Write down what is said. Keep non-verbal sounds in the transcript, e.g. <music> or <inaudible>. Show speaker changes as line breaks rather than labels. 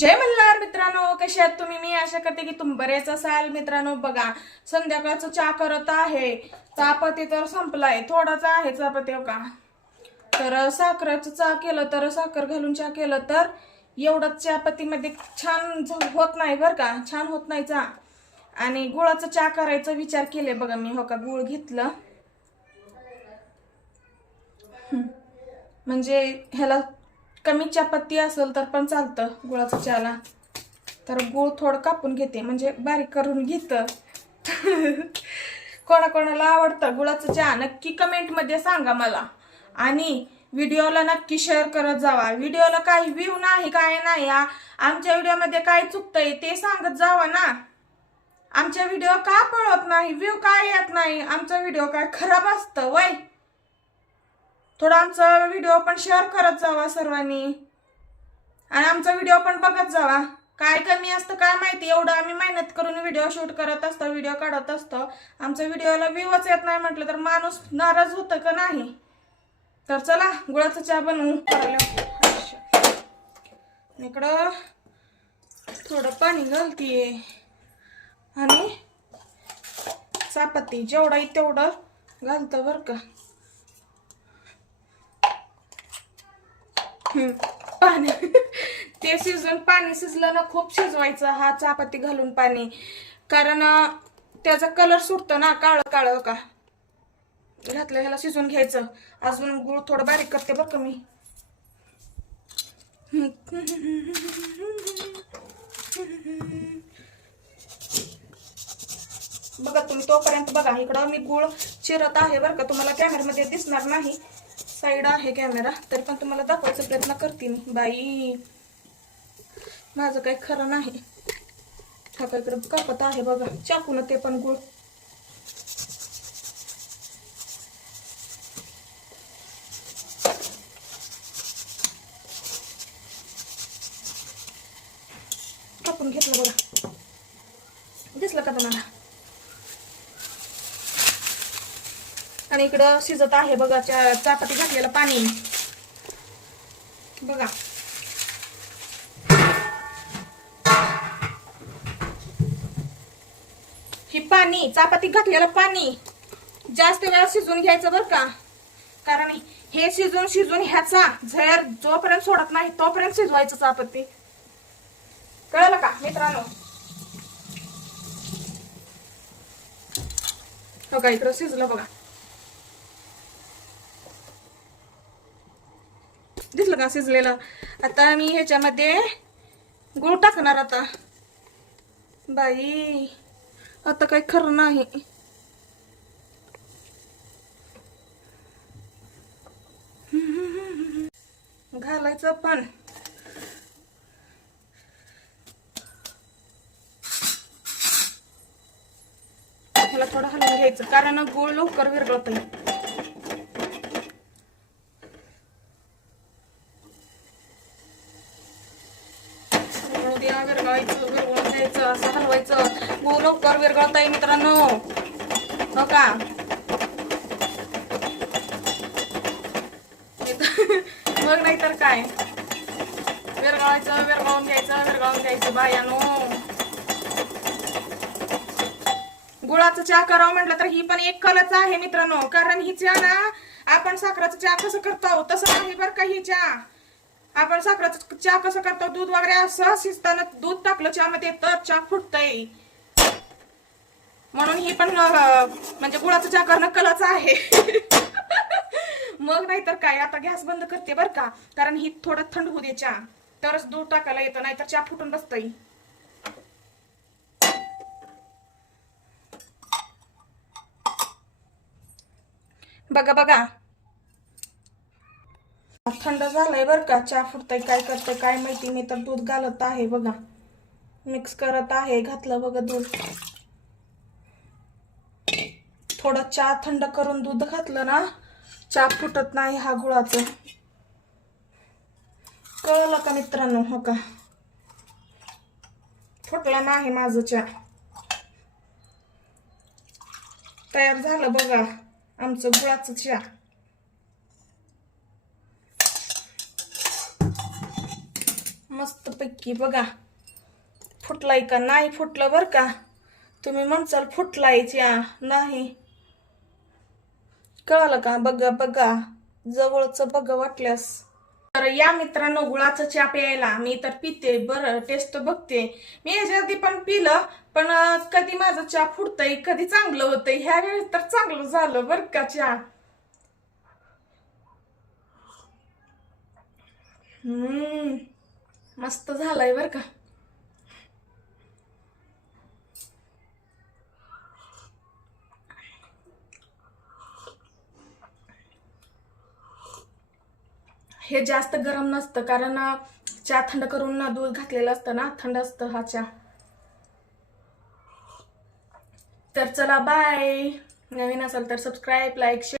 जय मल्हार मित्रांनो कसे आहात तुम्ही? मी आशा करते की तुम्ही बरेच असाल. मित्रांनो बघा संध्याकाळचं चहा करत आहे. चापती तर संपलाय. थोडाच आहे चापाती हो का? तर साखरेचं चहा केलं तर साखर घालून चहा केलं तर एवढंच चहापत्तीमध्ये छान झ- होत नाही बरं का? छान होत नाही चहा. आणि गुळाचं चहा करायचा विचार केले बघा मी हो का? गुळ घेतलं. म्हणजे ह्याला कमी चपाती असेल तर पण चालतं गुळाचं चहाला. तर गुळ थोडं कापून घेते म्हणजे बारीक करून घेतं. कोणाकोणाला आवडतं गुळाचं चहा नक्की कमेंटमध्ये सांगा मला. आणि व्हिडिओला नक्की शेअर करत जावा. व्हिडिओला काही व्ह्यू नाही काय नाही आमच्या व्हिडिओमध्ये काय चुकतंय ते सांगत जावा ना. आमच्या व्हिडिओ का पळत नाही व्ह्यू काय येत नाही आमचा व्हिडिओ काय खराब असतं वय. थोडा आमचा व्हिडिओ पण शेअर करत जावा सर्वांनी. आणि आमचा व्हिडिओ पण बघत जावा. काय कमी असतं काय माहिती? एवढं आम्ही मेहनत करून व्हिडिओ शूट करत असतो व्हिडिओ काढत असतो. आमच्या व्हिडिओला व्ह्यूच येत नाही म्हटलं तर माणूस नाराज होतं का नाही? तर चला गुळाचा चहा बनवून करायला इकडं थोडं पाणी घालतीये. आणि चापाती जेवढा तेवढं घालतं बरं का. पाणी. <laughs> ते शिजून पाणी शिजलं ना खूप शिजवायचं. हा चहापत्ती घालून पाणी. कारण त्याचा कलर सुटतो ना काळं काळं हो का? घातलं ह्याला शिजून घ्यायचं. अजून गुळ थोडं बारीक करते बरं का मी. बघा तुम्ही तोपर्यंत बघा इकडं मी गुळ चिरत आहे बरं का. तुम्हाला कॅमेरामध्ये दिसणार नाही. साईड आहे कॅमेरा तरी पण तुम्हाला दाखवायचा प्रयत्न करते मी. बाई माझं काही खरं नाही. हा काय कापत आहे बघा चाकून ते पण गुळ. कापून घेतलं बघा. दिसलं का तुम्हाला? आणि इकडं शिजत आहे बघा चा- घातलेलं पाणी. बघा. ही पाणी चापाती घातलेलं पाणी जास्त वेळा शिजून घ्यायचं बरं का? कारण हे शिजून शिजून ह्याचा झर जोपर्यंत सोडत नाही तोपर्यंत शिजवायचं चापाती. कळलं का मित्रांनो? हो बघा इकडं शिजलं बघा. दिसलं का शिजलेलं? आता मी ह्याच्यामध्ये गुळ टाकणार आता. बाई आता काही खरं नाही. घालायचं पण. ह्याला थोडं हलवून घ्यायचं कारण गुळ लवकर विरघळत उद्या विरघळायचं विरघळून द्यायचं असं हलवायचं लवकर विरघळत आहे मित्रांनो. हो का? <laughs> मग नाही तर काय. विरघळायचं विरघळून घ्यायचं विरघळून घ्यायचं बायानो गुळाचं चहा करावं म्हटलं तर ही पण एक कलच आहे मित्रांनो. कारण ही चहा ना आपण साखराचा चहा कसं करतो? तसं नाही बरं का ही चहा. आपण साखराचं चहा कसं करतो? दूध वगैरे असं शिजताना दूध टाकलं चहामध्ये तर चहा फुटतय. म्हणून ही पण म्हणजे गुळाचं चहा करणं कलाच आहे. <laughs> मग नाही तर काय? आता गॅस बंद करते बर का? कारण ही थोडं थंड होऊ दे चहा. तरच दूध टाकायला येतं नाहीतर चहा फुटून बसतय. बघा बघा. थंड झालंय बरं का? चहा फुटतंय काय करतंय काय माहिती? मी तर दूध घालत आहे बघा. मिक्स करत आहे घातलं बघा दूध. थोडं चहा थंड करून दूध घातलं ना चहा फुटत नाही हा गुळाचं. कळलं का मित्रांनो? हो का? फुटला नाही माझं चहा. तयार झालं बघा आमचं गुळाचं चहा. मस्त पैकी बघा. फुटलाय का नाही फुटलं बर का? तुम्ही म्हणचाल फुटलायच्या नाही. कळालं का? बघा बघा. जवळच बघा वाटल्यास. तर या मित्रांनो गुळाचं चहा प्यायला मी तर पिते बरं टेस्ट बघते. मी ह्याच्या आधी पण पिलं पण कधी माझं चहा फुटतंय कधी चांगलं होतंय ह्या वेळेस तर चांगलं झालं बरं का चहा हम्म. मस्त झालाय बर का. हे जास्त गरम नसतं कारण चहा थंड करून ना दूध घातलेलं असतं ना थंड असतं हा चहा. तर चला बाय नवीन असेल तर सबस्क्राईब लाईक शेअर